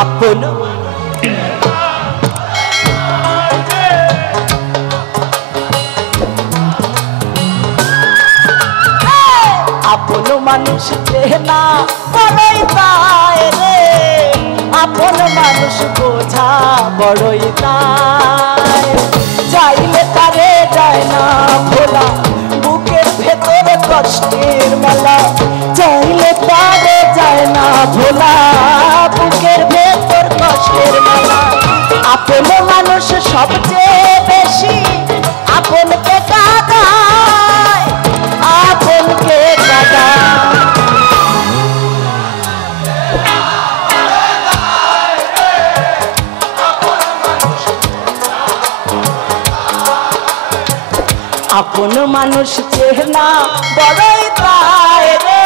আপন আপন মানুষ চেনা বড়ই তাই রে আপন মানুষ বোঝা বড়ই তাই চাইলে তারে যায় না ভোলা বুকের ভেতরে কষ্টের মেলা চাইলে তারে যায় না ভোলা বুকের ভেতর কষ্টের মেলা আপন মানুষ সবচেয়ে বেশি আপনকে কাঁদায় আপনকে কাঁদায় আপন মানুষ চেনা বড়ই তাই রে।